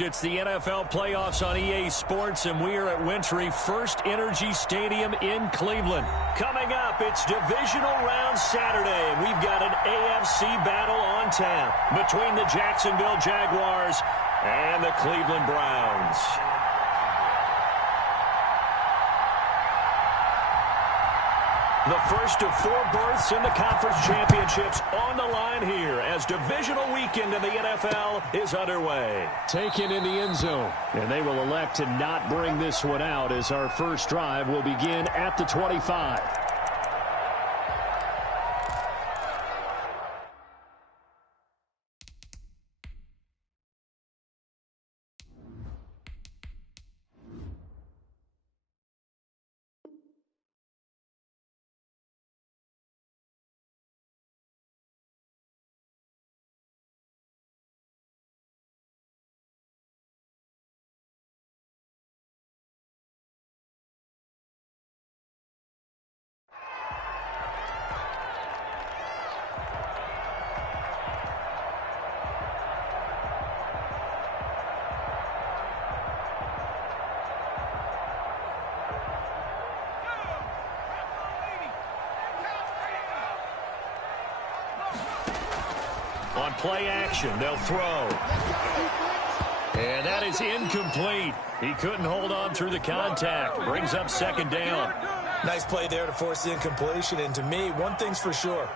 It's the NFL playoffs on EA Sports, and we are at Wintry First Energy Stadium in Cleveland. Coming up, it's divisional round Saturday, and we've got an AFC battle on tap between the Jacksonville Jaguars and the Cleveland Browns. The first of 4 berths in the conference championships on the line here as divisional weekend in the NFL is underway. Taken in the end zone, and they will elect to not bring this one out as our first drive will begin at the 25. On play action, they'll throw. And that is incomplete. He couldn't hold on through the contact. Brings up second down. Nice play there to force the incompletion. And to me, one thing's for sure.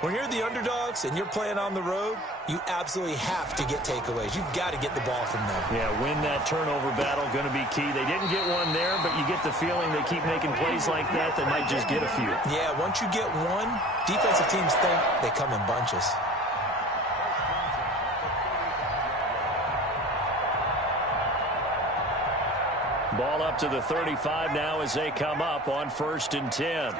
When you're the underdogs and you're playing on the road, you absolutely have to get takeaways. You've got to get the ball from them. Yeah, win that turnover battle, going to be key. They didn't get one there, but you get the feeling they keep making plays like that. They might just get a few. Yeah, once you get one, defensive teams think they come in bunches. Ball up to the 35 now as they come up on 1st and 10.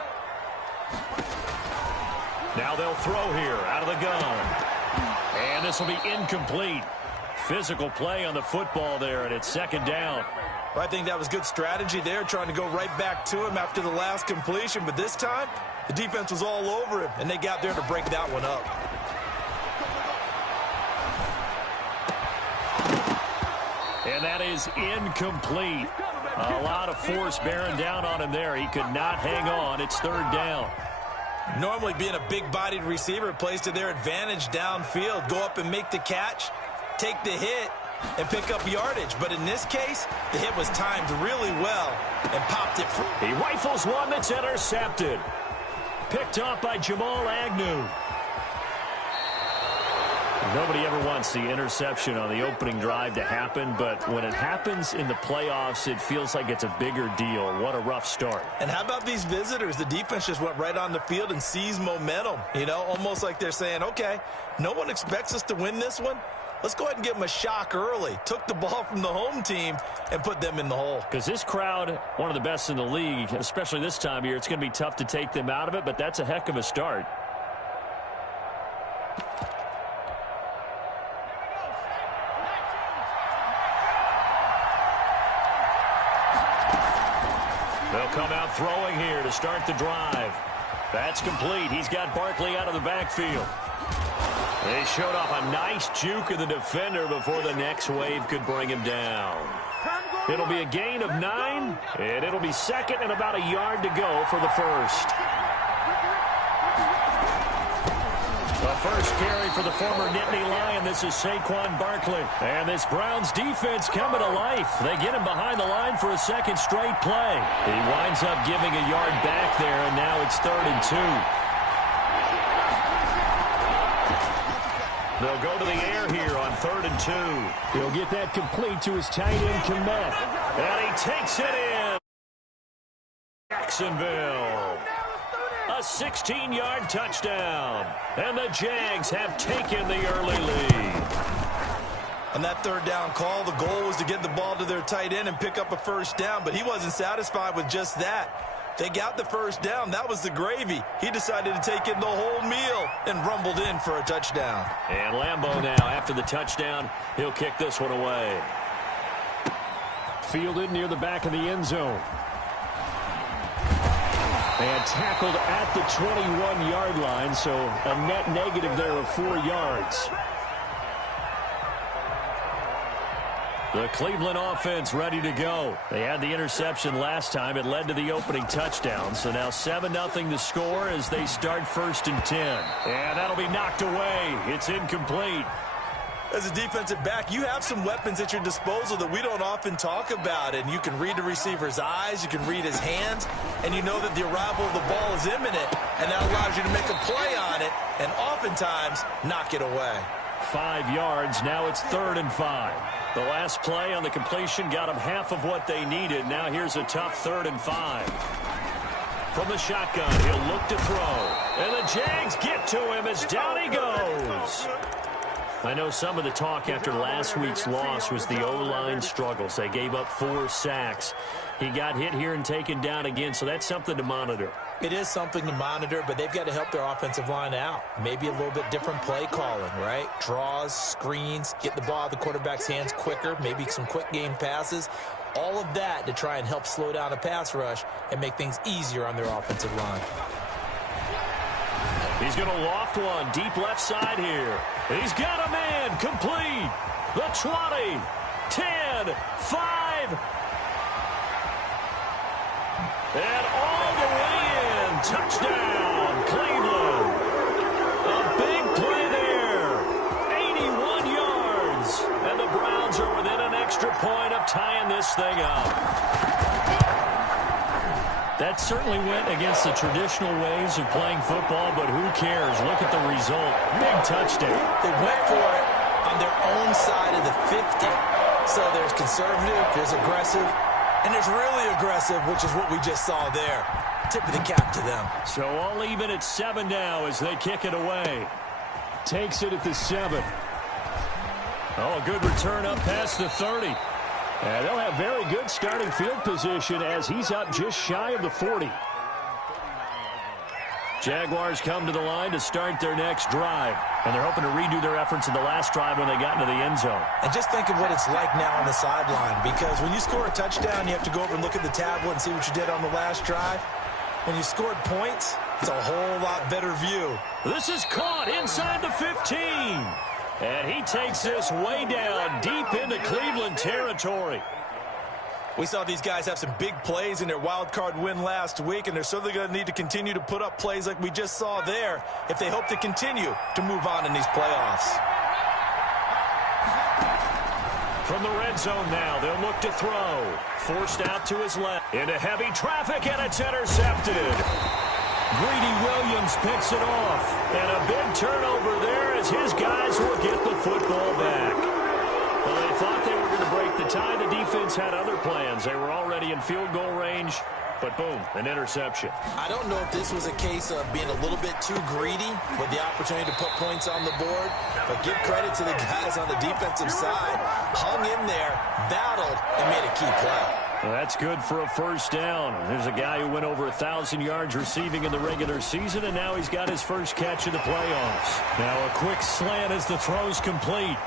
Now they'll throw here out of the gun. And this will be incomplete. Physical play on the football there, and it's second down. Well, I think that was good strategy there, trying to go right back to him after the last completion. But this time, the defense was all over him, and they got there to break that one up. And that is incomplete. A lot of force bearing down on him there. He could not hang on. It's 3rd down. Normally being a big-bodied receiver plays to their advantage downfield. Go up and make the catch, take the hit, and pick up yardage. But in this case, the hit was timed really well and popped it free. He rifles one that's intercepted. Picked off by Jamal Agnew. Nobody ever wants the interception on the opening drive to happen, but when it happens in the playoffs, it feels like it's a bigger deal. What a rough start. And how about these visitors? The defense just went right on the field and seized momentum. You know, almost like they're saying, okay, no one expects us to win this one. Let's go ahead and give them a shock early. Took the ball from the home team and put them in the hole. Because this crowd, one of the best in the league, especially this time of year, it's going to be tough to take them out of it, but that's a heck of a start. They'll come out throwing here to start the drive. That's complete. He's got Barkley out of the backfield. They showed off a nice juke of the defender before the next wave could bring him down. It'll be a gain of 9, and it'll be 2nd and about a yard to go for the first. The first carry for the former Nittany Lion. This is Saquon Barkley. And this Browns defense coming to life. They get him behind the line for a second straight play. He winds up giving a yard back there, and now it's 3rd and 2. They'll go to the air here on 3rd and 2. He'll get that complete to his tight end, Komet. And he takes it in. Jacksonville. A 16-yard touchdown. And the Jags have taken the early lead. On that 3rd down call, the goal was to get the ball to their tight end and pick up a first down, but he wasn't satisfied with just that. They got the first down. That was the gravy. He decided to take in the whole meal and rumbled in for a touchdown. And Lambeau now, after the touchdown, he'll kick this one away. Fielded near the back of the end zone. And tackled at the 21-yard line, so a net negative there of 4 yards. The Cleveland offense ready to go. They had the interception last time. It led to the opening touchdown. So now 7-0 to score as they start 1st and 10. And that'll be knocked away. It's incomplete. As a defensive back, you have some weapons at your disposal that we don't often talk about. And you can read the receiver's eyes, you can read his hands, and you know that the arrival of the ball is imminent. And that allows you to make a play on it and oftentimes knock it away. 5 yards. Now it's 3rd and 5. The last play on the completion got them half of what they needed. Now here's a tough 3rd and 5. From the shotgun, he'll look to throw. And the Jags get to him as down he goes. I know some of the talk after last week's loss was the O-line struggles. They gave up 4 sacks. He got hit here and taken down again, so that's something to monitor. It is something to monitor, but they've got to help their offensive line out. Maybe a little bit different play calling, right? Draws, screens, get the ball out of the quarterback's hands quicker, maybe some quick game passes. All of that to try and help slow down a pass rush and make things easier on their offensive line. He's going to loft one deep left side here. He's got a man complete. The 20, 10, 5. And all the way in. Touchdown, Cleveland. A big play there. 81 yards. And the Browns are within an extra point of tying this thing up. That certainly went against the traditional ways of playing football, but who cares? Look at the result. Big touchdown. They went for it on their own side of the 50. So there's conservative, there's aggressive, and there's really aggressive, which is what we just saw there. Tip of the cap to them. So all even at 7 now as they kick it away. Takes it at the 7. Oh, a good return up past the 30. And they'll have very good starting field position as he's up just shy of the 40. Jaguars come to the line to start their next drive. And they're hoping to redo their efforts in the last drive when they got into the end zone. And just think of what it's like now on the sideline. Because when you score a touchdown, you have to go over and look at the tablet and see what you did on the last drive. When you scored points, it's a whole lot better view. This is caught inside the 15. And he takes this way down deep into Cleveland territory. We saw these guys have some big plays in their wild card win last week, and they're certainly going to need to continue to put up plays like we just saw there if they hope to continue to move on in these playoffs. From the red zone now, they'll look to throw. Forced out to his left. Into heavy traffic, and it's intercepted. Greedy Williams picks it off. And a big turnover there as his guys will get the football back. Well, they thought they were going to break the tie. The defense had other plans. They were already in field goal range. But boom, an interception. I don't know if this was a case of being a little bit too greedy with the opportunity to put points on the board. But give credit to the guys on the defensive side. Hung in there, battled, and made a key play. Well, that's good for a first down. There's a guy who went over 1,000 yards receiving in the regular season, and now he's got his first catch in the playoffs. Now a quick slant as the throw's complete.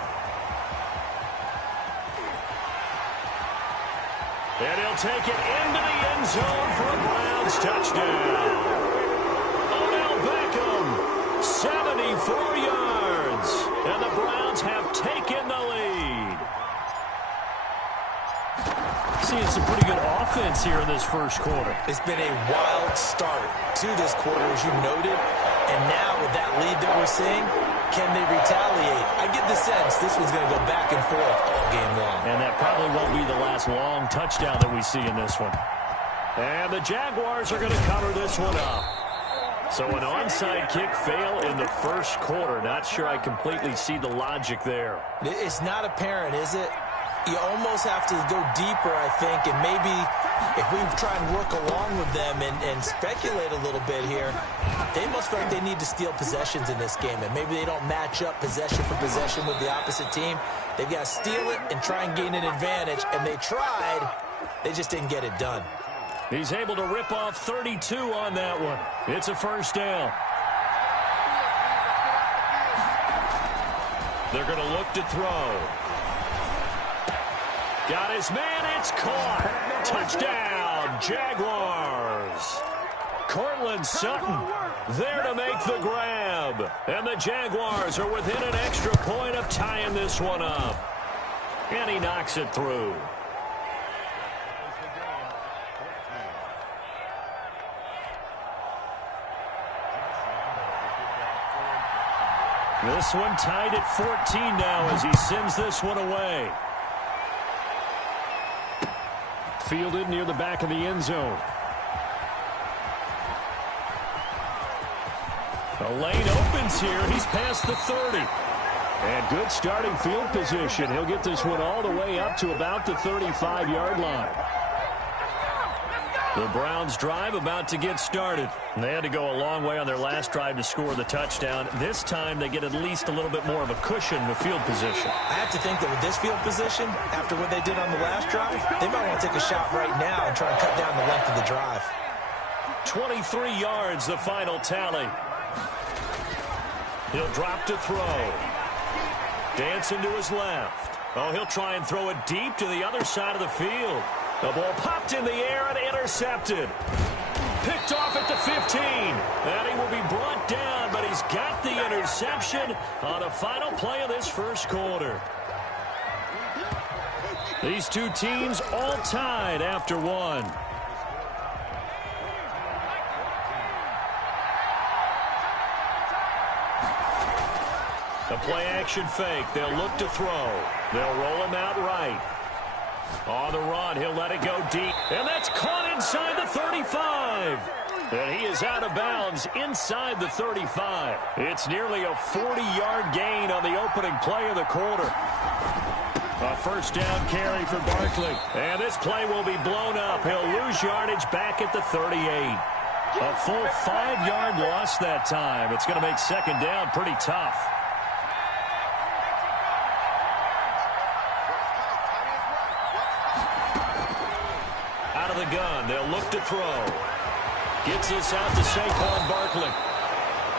And he'll take it into the end zone for a Browns touchdown. Odell Beckham, 74 yards. And the Browns have taken the lead. Seeing some pretty good offense here in this first quarter. It's been a wild start to this quarter, as you noted. And now with that lead that we're seeing, can they retaliate? I get the sense this one's going to go back and forth all game long. And that probably won't be the last long touchdown that we see in this one. And the Jaguars are going to cover this one up. So an onside kick fail in the first quarter. Not sure I completely see the logic there. It's not apparent, is it? You almost have to go deeper, I think, and maybe if we try and work along with them and speculate a little bit here, they must feel like they need to steal possessions in this game, and maybe they don't match up possession for possession with the opposite team. They've got to steal it and try and gain an advantage, and they tried. They just didn't get it done. He's able to rip off 32 on that one. It's a first down. They're going to look to throw. Got his man, it's caught. Touchdown, Jaguars. Cortland Sutton there to make the grab. And the Jaguars are within an extra point of tying this one up. And he knocks it through. This one tied at 14 now as he sends this one away. Fielded near the back of the end zone. The lane opens here. He's past the 30. And good starting field position. He'll get this one all the way up to about the 35-yard line. The Browns drive about to get started. They had to go a long way on their last drive to score the touchdown. This time they get at least a little bit more of a cushion with field position. I have to think that with this field position, after what they did on the last drive, they might want to take a shot right now and try and cut down the length of the drive. 23 yards, the final tally. He'll drop to throw. Dancing to his left. Oh, he'll try and throw it deep to the other side of the field. The ball popped in the air and intercepted. Picked off at the 15. And he will be brought down, but he's got the interception on the final play of this first quarter. These two teams all tied after one. The play-action fake. They'll look to throw. They'll roll him out right. On the run, he'll let it go deep. And that's caught inside the 35. And he is out of bounds inside the 35. It's nearly a 40-yard gain on the opening play of the quarter. A first down carry for Barkley. And this play will be blown up. He'll lose yardage back at the 38. A full 5-yard loss that time. It's going to make second down pretty tough. The gun. They'll look to throw. Gets this out to Saquon Barkley.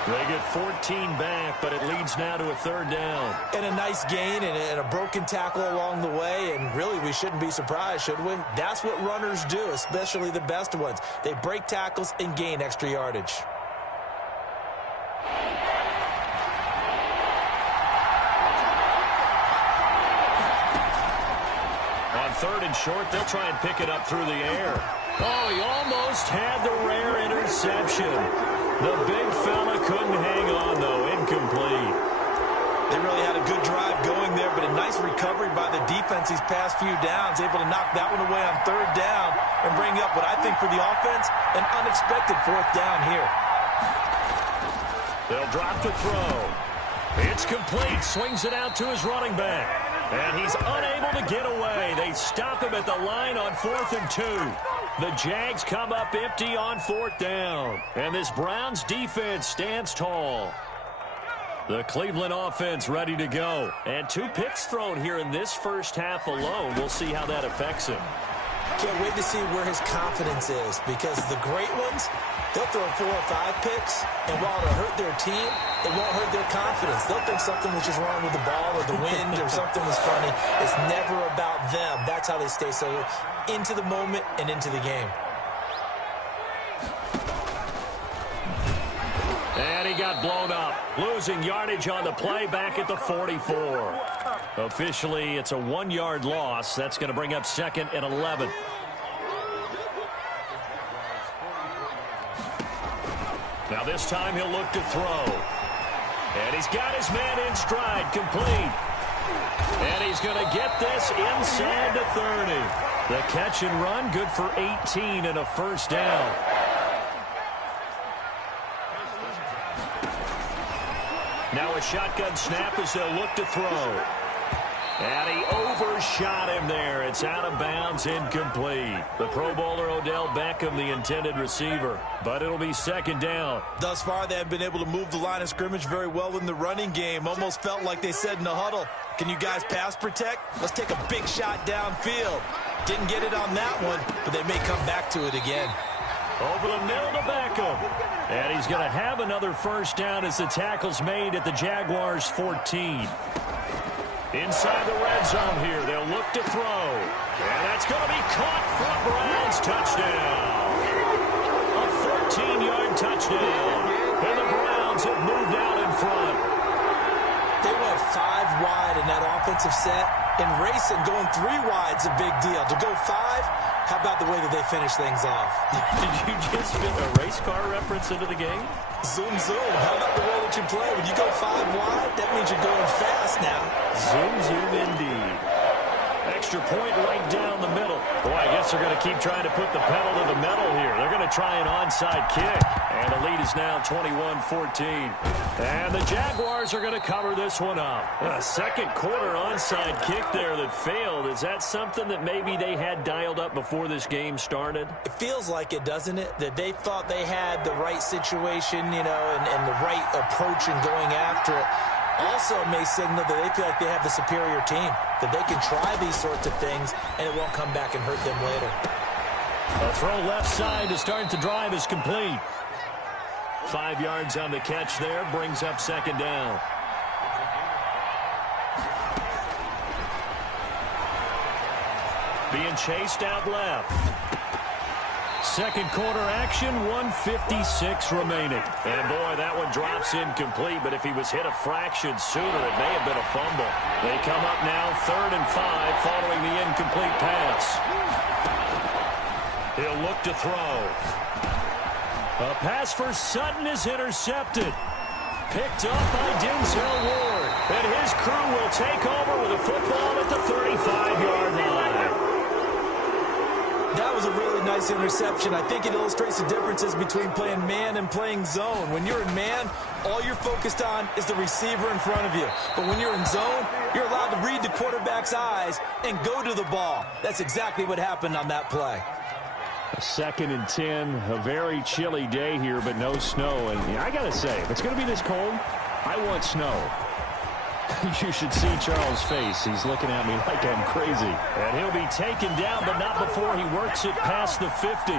They get 14 back, but it leads now to a third down. And a nice gain and a broken tackle along the way, and really we shouldn't be surprised, should we? That's what runners do, especially the best ones. They break tackles and gain extra yardage. Third and short, they'll try and pick it up through the air. Oh, he almost had the rare interception. The big fella couldn't hang on, though. Incomplete. They really had a good drive going there, but a nice recovery by the defense these past few downs, able to knock that one away on third down and bring up what I think for the offense, an unexpected fourth down here. They'll drop to throw. It's complete. Swings it out to his running back. And he's unable to get away. They stop him at the line on 4th and 2. The Jags come up empty on 4th down. And this Browns defense stands tall. The Cleveland offense ready to go. And 2 picks thrown here in this first half alone. We'll see how that affects him. Can't wait to see where his confidence is, because the great ones, they'll throw 4 or 5 picks, and while it'll hurt their team, it won't hurt their confidence. They'll think something was just wrong with the ball or the wind or something was funny. It's never about them. That's how they stay so into the moment and into the game. And he got blown up, losing yardage on the play back at the 44. Officially, it's a 1-yard loss. That's going to bring up 2nd and 11. Now this time he'll look to throw. And he's got his man in stride, complete. And he's going to get this inside the 30. The catch and run, good for 18 and a first down. Now a shotgun snap as they'll look to throw. And he overshot him there. It's out of bounds, incomplete. The Pro Bowler Odell Beckham, the intended receiver. But it'll be second down. Thus far, they have been able to move the line of scrimmage very well in the running game. Almost felt like they said in the huddle, can you guys pass protect? Let's take a big shot downfield. Didn't get it on that one, but they may come back to it again. Over the middle to Beckham. And he's going to have another first down as the tackle's made at the Jaguars' 14. Inside the red zone here, they'll look to throw. And that's going to be caught for a Browns touchdown. A 14-yard touchdown. And the Browns have moved out in front. They went 5 wide in that offensive set. In racing, going 3 wide's a big deal. To go 5, how about the way that they finish things off? Did you just fit a race car reference into the game? Zoom, zoom. How about the way that you play? When you go 5 wide, that means you're going fast now. Zoom, zoom indeed. Extra point right down the middle. Boy, I guess they're going to keep trying to put the pedal to the metal here. They're going to try an onside kick. And the lead is now 21-14. And the Jaguars are going to cover this one up. A second quarter onside kick there that failed. Is that something that maybe they had dialed up before this game started? It feels like it, doesn't it? That they thought they had the right situation, you know, and the right approach in going after it. Also may signal that they feel like they have the superior team, that they can try these sorts of things, and it won't come back and hurt them later. A throw left side to start the drive is complete. 5 yards on the catch there, brings up second down. Being chased out left. Second quarter action, 1:56 remaining. And boy, that one drops incomplete, but if he was hit a fraction sooner, it may have been a fumble. They come up now 3rd and 5 following the incomplete pass. He'll look to throw. A pass for Sutton is intercepted. Picked up by Denzel Ward. And his crew will take over with a football at the 35-yard line. That was a really nice interception. I think it illustrates the differences between playing man and playing zone. When you're in man, all you're focused on is the receiver in front of you. But when you're in zone, you're allowed to read the quarterback's eyes and go to the ball. That's exactly what happened on that play. A 2nd and 10, a very chilly day here, but no snow. And I got to say, if it's going to be this cold, I want snow. You should see Charles' face. He's looking at me like I'm crazy. And he'll be taken down, but not before he works it past the 50.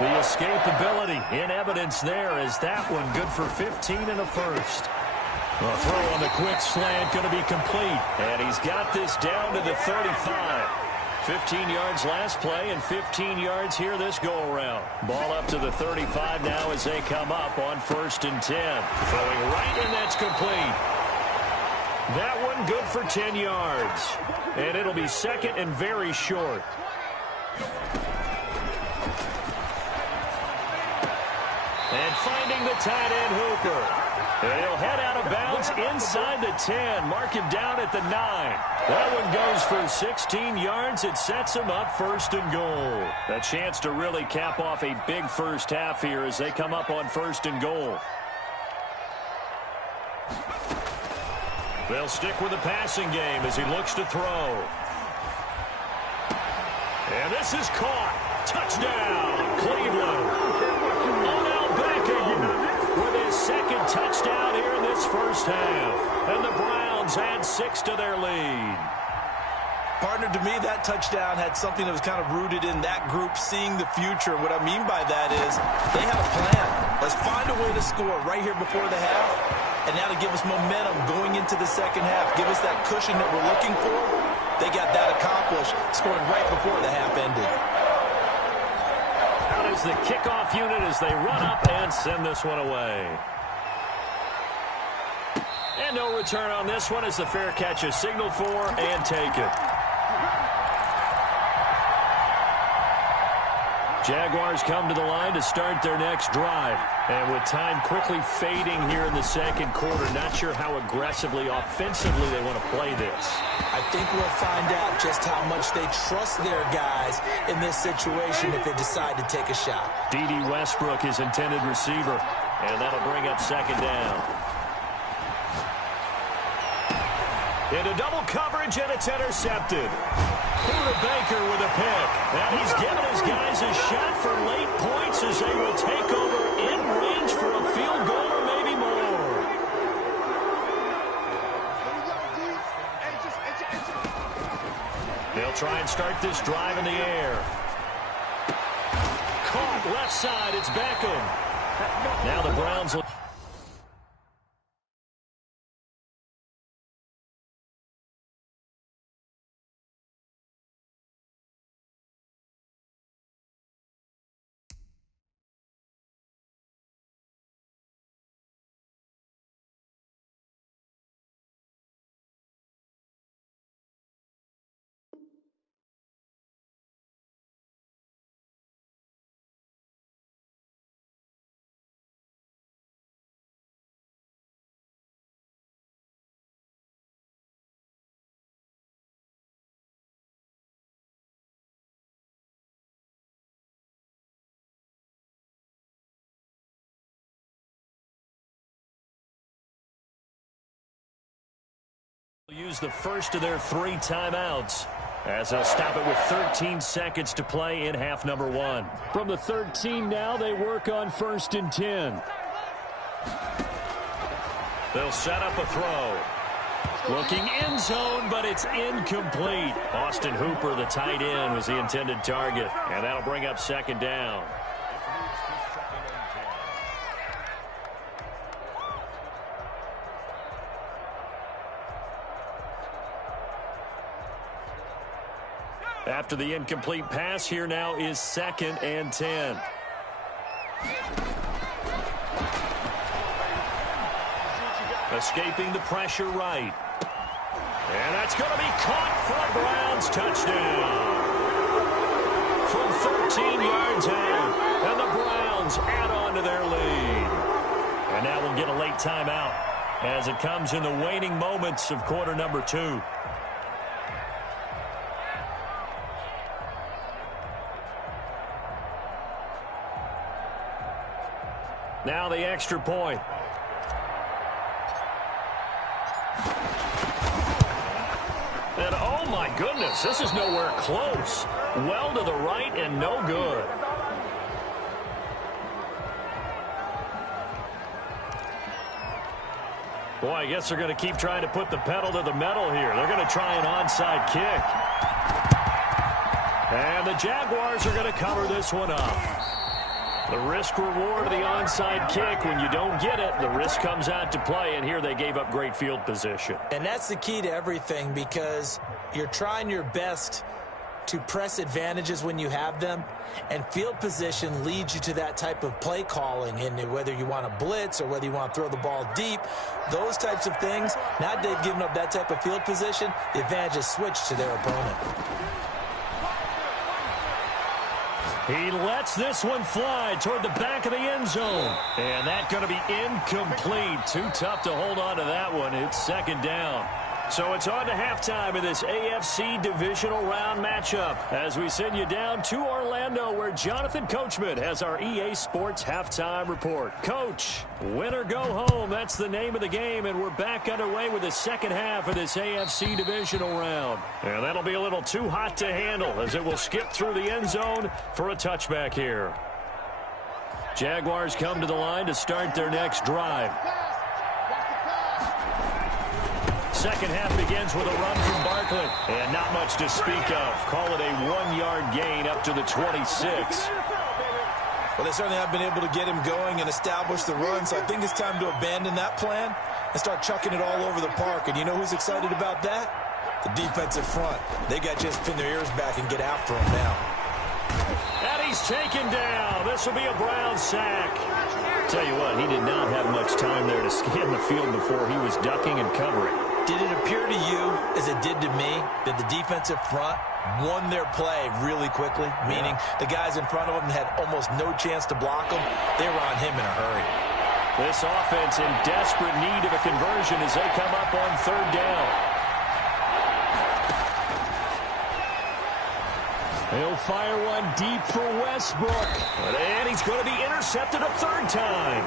The escapability in evidence there is that one good for 15 and a first. A throw on the quick slant going to be complete. And he's got this down to the 35. 15 yards last play and 15 yards here this go-around. Ball up to the 35 now as they come up on 1st and 10. Throwing right, and that's complete. That one good for 10 yards. And it'll be 2nd and very short. And finding the tight end Hooper. And he'll head out of bounds inside the 10. Mark him down at the 9. That one goes for 16 yards. It sets him up 1st and goal. A chance to really cap off a big first half here as they come up on 1st and goal. They'll stick with the passing game as he looks to throw. And this is caught. Touchdown, Cleveland. Odell Beckham with his 2nd touchdown here in this first half. And the Browns add 6 to their lead. Partner, to me, that touchdown had something that was kind of rooted in that group seeing the future. What I mean by that is they have a plan. Let's find a way to score right here before the half. And now to give us momentum going into the second half. Give us that cushion that we're looking for. They got that accomplished, scoring right before the half ended. Out is the kickoff unit as they run up and send this one away. And no return on this one as the fair catch is signaled for and taken. Jaguars come to the line to start their next drive. And with time quickly fading here in the second quarter, not sure how aggressively, offensively they want to play this. I think we'll find out just how much they trust their guys in this situation if they decide to take a shot. D.D. Westbrook, his intended receiver. And that'll bring up second down. Into double coverage, and it's intercepted. Buda Baker with a pick. And he's given his guys a shot for late points as they will take over in range for a field goal or maybe more. They'll try and start this drive in the air. Caught left side, it's Beckham. Now the Browns will Use the first of their 3 timeouts as they'll stop it with 13 seconds to play in half number 1. From the 13 now, they work on 1st and 10. They'll set up a throw. Looking end zone, but it's incomplete. Austin Hooper, the tight end, was the intended target, and that'll bring up 2nd down. After the incomplete pass, here now is 2nd and 10. Escaping the pressure right. And that's going to be caught for a Browns touchdown. From 13 yards out. And the Browns add on to their lead. And now we'll get a late timeout as it comes in the waning moments of quarter number 2. Now the extra point. And oh my goodness, this is nowhere close. Well to the right and no good. Boy, I guess they're going to keep trying to put the pedal to the metal here. They're going to try an onside kick. And the Jaguars are going to cover this one up. The risk-reward of the onside kick, when you don't get it, the risk comes out to play, and here they gave up great field position. And that's the key to everything, because you're trying your best to press advantages when you have them, and field position leads you to that type of play calling, and whether you want to blitz or whether you want to throw the ball deep, those types of things. Now they've given up that type of field position, the advantage is switched to their opponent. He lets this one fly toward the back of the end zone. And that's going to be incomplete. Too tough to hold on to that one. It's 2nd down. So it's on to halftime of this AFC divisional round matchup as we send you down to Orlando, where Jonathan Coachman has our EA Sports halftime report. Coach, win or go home, that's the name of the game, and we're back underway with the second half of this AFC divisional round. And that'll be a little too hot to handle as it will skip through the end zone for a touchback here. Jaguars come to the line to start their next drive. Second half begins with a run from Barkley. And not much to speak of. Call it a 1-yard gain up to the 26. Well, they certainly have been able to get him going and establish the run, so I think it's time to abandon that plan and start chucking it all over the park. And you know who's excited about that? The defensive front. They got to just pin their ears back and get after him now. And he's taken down. This will be a Browns sack. Tell you what, he did not have much time there to scan the field before he was ducking and covering. Did it appear to you, as it did to me, that the defensive front won their play really quickly? Meaning the guys in front of them had almost no chance to block them. They were on him in a hurry. This offense in desperate need of a conversion as they come up on 3rd down. He'll fire one deep for Westbrook. And he's going to be intercepted a 3rd time.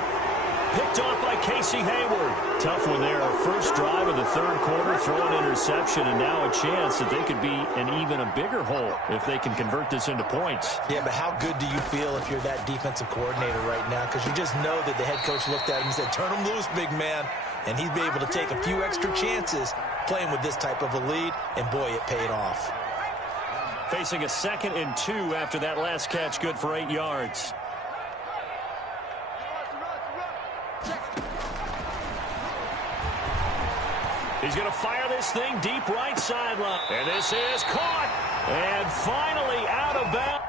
Picked off by Casey Hayward. Tough one there. First drive of the 3rd quarter, throw an interception, and now a chance that they could be in even a bigger hole if they can convert this into points. Yeah, but how good do you feel if you're that defensive coordinator right now? Because you just know that the head coach looked at him and said, turn him loose, big man. And he'd be able to take a few extra chances playing with this type of a lead, and boy, it paid off. Facing a 2nd and 2 after that last catch, good for 8 yards. He's going to fire this thing deep right sideline. And this is caught. And finally out of bounds.